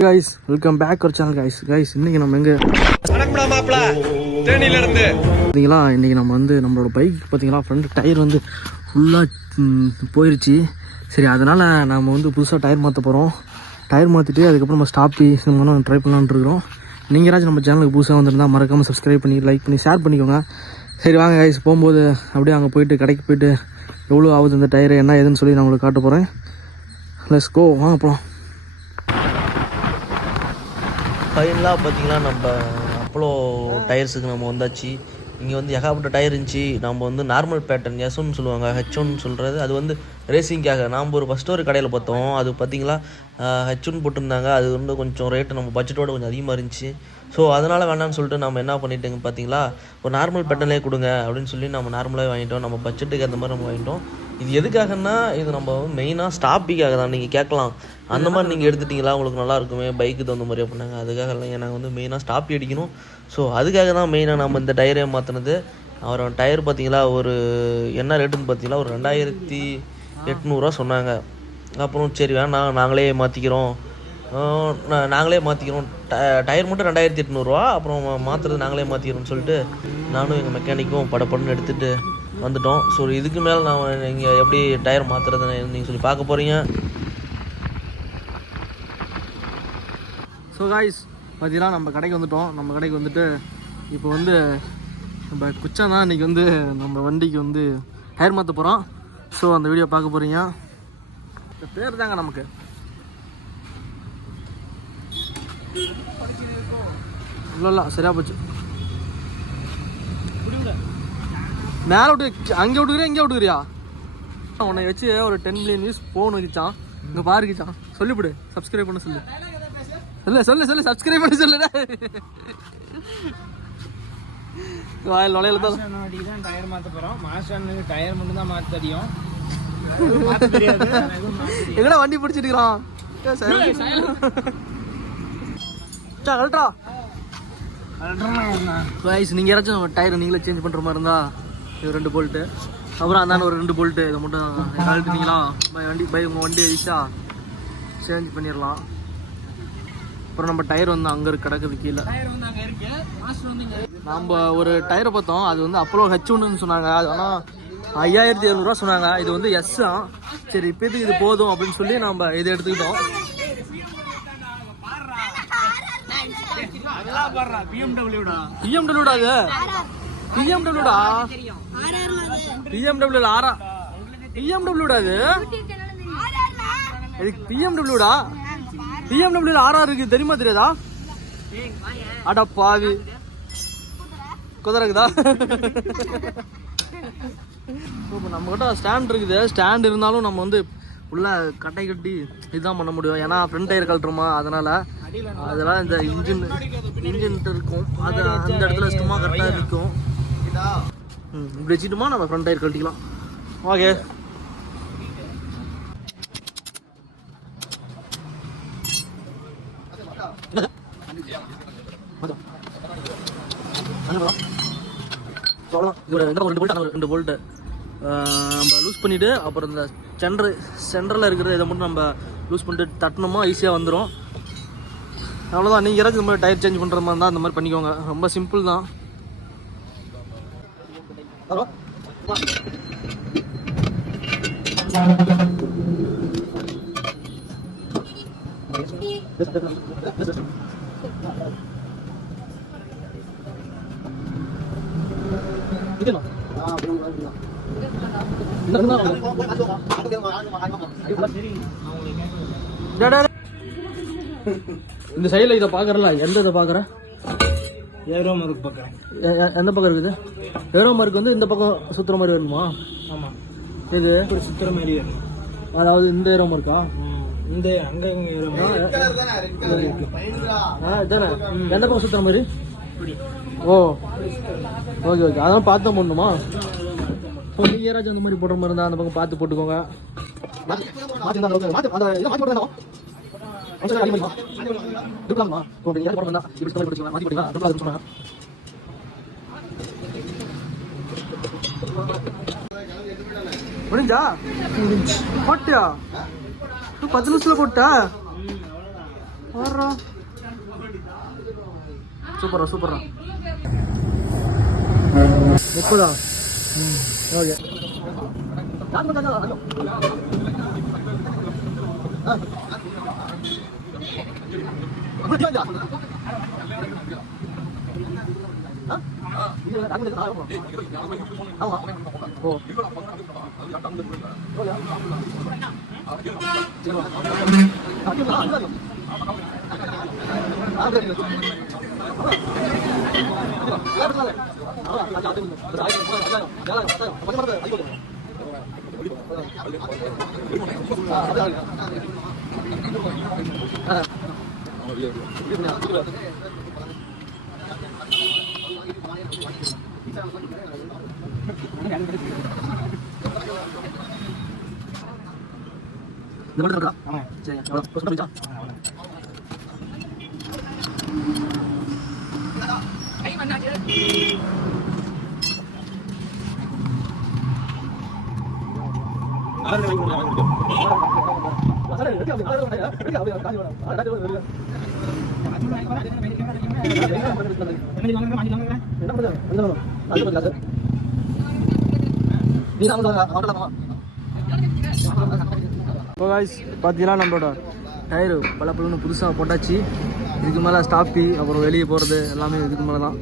guys, welcome back our channel guys. இன்னைக்கு நம்ம எங்க வணக்கம்டா மாப்ள தேனில இருந்து பாத்தீங்களா, இன்னைக்கு நம்ம வந்து நம்மளோட பைக் பாத்தீங்களா ஃப்ரண்ட் டயர் வந்து ஃபுல்லா போயிருச்சு. சரி, அதனால நாம வந்து புதுசா டயர் மாத்த போறோம். டயர் மாத்திட்டு அதுக்கப்புறம் நம்ம ஸ்டாப் பீஸ் நம்ம ட்ரை பண்ணலாம்னு இருக்கிறோம். நீங்க யாராச்சும் நம்ம சேனலுக்கு புதுசாக வந்திருந்தா மறக்காம சப்ஸ்கிரைப் பண்ணி லைக் பண்ணி ஷேர் பண்ணிக்கோங்க. சரி வாங்க கைஸ், போகும்போது அப்படியே அங்கே போயிட்டு கடைக்கு போயிட்டு எவ்வளோ ஆகுது இந்த டயர் என்ன ஏதுன்னு சொல்லி நான் உங்களுக்கு காட்ட போகிறேன். லெட்ஸ் கோ, வாங்க போகலாம். ஃபைனலாக பார்த்தீங்கன்னா நம்ம அப்போலோ டயர்ஸுக்கு நம்ம வந்தாச்சு. இங்கே வந்து ஏகப்பட்ட டயர் இருந்துச்சு. நம்ம வந்து நார்மல் பேட்டர்ன் எஸ்ஒன்னு சொல்லுவாங்க, ஹெச்ஒன்னு சொல்கிறது, அது வந்து ரேசிங்காக நாம் ஃபஸ்ட்டு ஒரு கடையில் பார்த்தோம். அது பார்த்தீங்களா ஹெச்ஒன்னு போட்டிருந்தாங்க. அது வந்து கொஞ்சம் ரேட்டு நம்ம பட்ஜெட்டோட கொஞ்சம் அதிகமாக இருந்துச்சு. ஸோ அதனால் வேணான்னு சொல்லிட்டு நம்ம என்ன பண்ணிட்டோங்க பார்த்தீங்களா, ஒரு நார்மல் பேட்டர்ன்லேயே கொடுங்க அப்படின்னு சொல்லி நம்ம நார்மலாக வாங்கிட்டோம். நம்ம பட்ஜெட்டுக்கு அந்த மாதிரி நம்ம வாங்கிட்டோம். இது எதுக்காகன்னா, இது நம்ம மெயினாக ஸ்டாப்பிக்காக தான். நீங்கள் கேட்கலாம், அந்த மாதிரி நீங்கள் எடுத்துட்டிங்களா உங்களுக்கு நல்லா இருக்குமே பைக்கு தகுந்த மாதிரி அப்படின்னாங்க. அதுக்காக இல்லை, நாங்கள் வந்து மெயினாக ஸ்டாப்பி அடிக்கணும். ஸோ அதுக்காக தான் மெயினாக நம்ம இந்த டயரே மாற்றினது. அவர் டயர் பார்த்தீங்களா ஒரு என்ன ரேட்டுன்னு பார்த்தீங்களா ஒரு 2800 சொன்னாங்க. அப்புறம் சரி வேணாம் நாங்களே மாற்றிக்கிறோம் டயர் மட்டும் 2800, அப்புறம் மாற்றுறது நாங்களே மாற்றிக்கிறோம்னு சொல்லிட்டு நானும் எங்கள் மெக்கானிக்கும் படப்படன்னு எடுத்துகிட்டு வந்துட்டோம். ஸோ இதுக்கு மேலே நான் நீங்கள் எப்படி டயர் மாற்றுறதுன்னு நீங்கள் சொல்லி பார்க்க போகிறீங்க. ஸோ காய்ஸ், பார்த்தீங்கன்னா நம்ம கடைக்கு வந்துட்டோம். நம்ம கடைக்கு வந்துட்டு இப்போ வந்து நம்ம குச்சம் தான் இன்றைக்கி வந்து நம்ம வண்டிக்கு வந்து டயர் மாற்ற போகிறோம். ஸோ அந்த வீடியோ பார்க்க போகிறீங்க. இந்த பேர் தாங்க நமக்கு இல்லை சரியா போச்சு. மேலே விட்டு அங்கே விட்டுக்கிறியா இங்கே விட்டுக்கிறியா? உன்னை வச்சு ஒரு 10 மில்லியன் வியூஸ் ஃபோன் வச்சான். இங்கே பாருக்கிச்சான். சொல்லிவிடு, சப்ஸ்கிரைப் பண்ண சொல்லு. சொல்லு சப்ஸ்கிரைப் பண்ண சொல்லு. டயர் மாத்த போறோம். மாஸ்டர் டயர் மட்டும் தான் மாத்த தெரியும். எங்கடா வண்டி பிடிச்சிட்டு இருக்கிறான்? நீங்க யாராச்சும் நம்ம டயர் நீங்களே சேஞ்ச் பண்ற மாதிரி இருந்தா இது 2 போல்ட்டு, அப்புறம் அந்தாண்ட ஒரு 2 போல்ட்டு, இதை மட்டும் கழட்டினீங்களா உங்க வண்டி ஈஸியா சேஞ்ச் பண்ணிடலாம். அப்புறம் நம்ம டயர் வந்து அங்கே கிடக்குது கீழே. நம்ம ஒரு டயரை பார்த்தோம், அது வந்து அப்போலோ ஹெச்ஒன்னு சொன்னாங்க. அது ஆனால் 5700 சொன்னாங்க. இது வந்து எஸ் தான். சரி, இப்போதுக்கு இது போதும் அப்படின்னு சொல்லி நம்ம இதை எடுத்துக்கிட்டோம். பிஎம்டபிள்யூடா RR இருக்கு, தெரியுமா தெரியாதா? அட பாவி, குதிரைக்குதா? நம்ம கிட்ட ஸ்டாண்ட் இருக்குது. ஸ்டாண்ட் இருந்தாலும் நம்ம வந்து உள்ள கட்டை கட்டி இதுதான் பண்ண முடியும். ஏன்னா ஃப்ரண்ட் டயர் கழட்டுறோமா, அதனால இந்த இன்ஜின் இருக்கும். அது அந்த இடத்துல சும்மா கரெக்டாக நிற்கும். இப்படி வச்சுட்டுமா நம்ம ஃப்ரண்ட் டயர் கழட்டிக்கலாம். ஓகே, ரெண்டு போல்ட்டு நம்ம லூஸ் பண்ணிவிட்டு, அப்புறம் இந்த சென்டரில் இருக்கிற இதை மட்டும் நம்ம லூஸ் பண்ணிட்டு தட்டணுமோ ஈஸியாக வந்துடும். அவ்வளோதான். நீங்கள் யாராச்சும் இந்த மாதிரி டயர் சேஞ்ச் பண்ணுற மாதிரி இருந்தால் அந்த மாதிரி பண்ணிக்கோங்க. ரொம்ப சிம்பிள் தான். இந்த சைடில் இதை பார்க்குறல, எந்த இதை பார்க்குறேன்? ஏரோ மார்க் பார்க்குறேன். எந்த பக்கம் இருக்குது? ஏரோ மார்க் வந்து இந்த பக்கம் சுற்றுற மாதிரி வரணுமா? ஆமாம், இது இப்படி சுற்றுற மாதிரி வரும். அதாவது இந்த ஏரோ மார்க்கா? இந்த அங்கே ஏரோ மார்க் தானே. எந்த பக்கம் சுற்றுற மாதிரி? ஓ ஓகே, அதெல்லாம் பார்த்து தான் போடணுமா? ஸோ நீங்கள் யாராச்சும் அந்த மாதிரி போடுற மாதிரி இருந்தால் அந்த பக்கம் பார்த்து போட்டுக்கோங்க. முடிஞ்சா போட்டியா? 10 நிமிஷத்துல போட்டா? சூப்பரா சூப்பரா 30 ஓகே இந்த மட்டும் இருக்கா? சரி, எவ்வளோ? ஒரு சுத்தம் வச்சா? பார்த்தீங்கன்னா நம்மளோட டயரு பல புதுசாக போட்டாச்சு. இதுக்கு மேலே ஸ்டாப்பி அப்புறம் வெளியே போகிறது எல்லாமே இதுக்கு மேலே தான்.